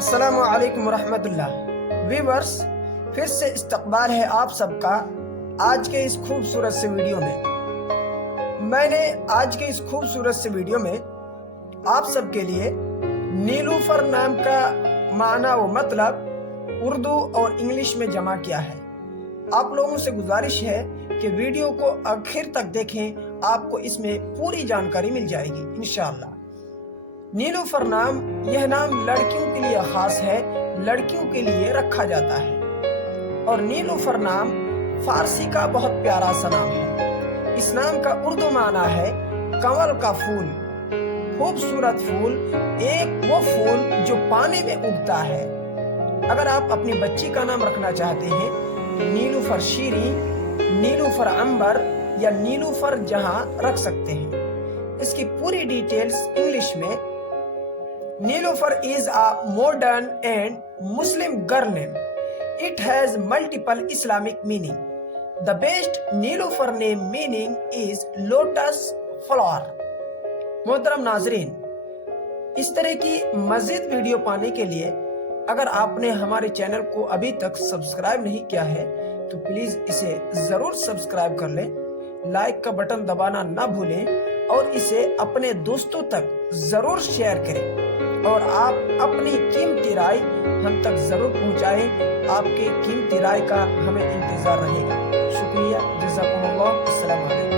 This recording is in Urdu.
السلام علیکم ورحمۃ اللہ ویورز، پھر سے استقبال ہے آپ سب کا آج کے اس خوبصورت سے ویڈیو میں۔ میں نے آج کے اس خوبصورت سے ویڈیو میں آپ سب کے لیے نیلوفر نام کا معنی و مطلب اردو اور انگلش میں جمع کیا ہے۔ آپ لوگوں سے گزارش ہے کہ ویڈیو کو آخر تک دیکھیں، آپ کو اس میں پوری جانکاری مل جائے گی انشاءاللہ۔ نیلوفر نام، یہ نام لڑکیوں کے لیے خاص ہے، لڑکیوں کے لیے رکھا جاتا ہے، اور نیلوفر نام فارسی کا بہت پیارا سا نام ہے۔ اس نام کا اردو معنی ہے کنول کا پھول، خوبصورت پھول، ایک وہ پھول جو پانی میں اگتا ہے۔ اگر آپ اپنی بچی کا نام رکھنا چاہتے ہیں تو نیلوفر شیریں، نیلوفر عنبر یا نیلوفر جہاں رکھ سکتے ہیں۔ اس کی پوری ڈیٹیلز انگلش میں: Niloufar is a modern and Muslim girl name. It has multiple Islamic meaning. The best Niloufar name meaning is lotus flower. محترم ناظرین، اس طرح کی مزید ویڈیو پانے کے لیے اگر آپ نے ہمارے چینل کو ابھی تک سبسکرائب نہیں کیا ہے تو پلیز اسے ضرور سبسکرائب کر لیں، لائک کا بٹن دبانا نہ بھولیں اور اسے اپنے دوستوں تک ضرور شیئر کریں، اور آپ اپنی قیمتی رائے ہم تک ضرور پہنچائیں۔ آپ کے قیمتی رائے کا ہمیں انتظار رہے گا۔ شکریہ، جزاکم اللہ، السلام علیکم۔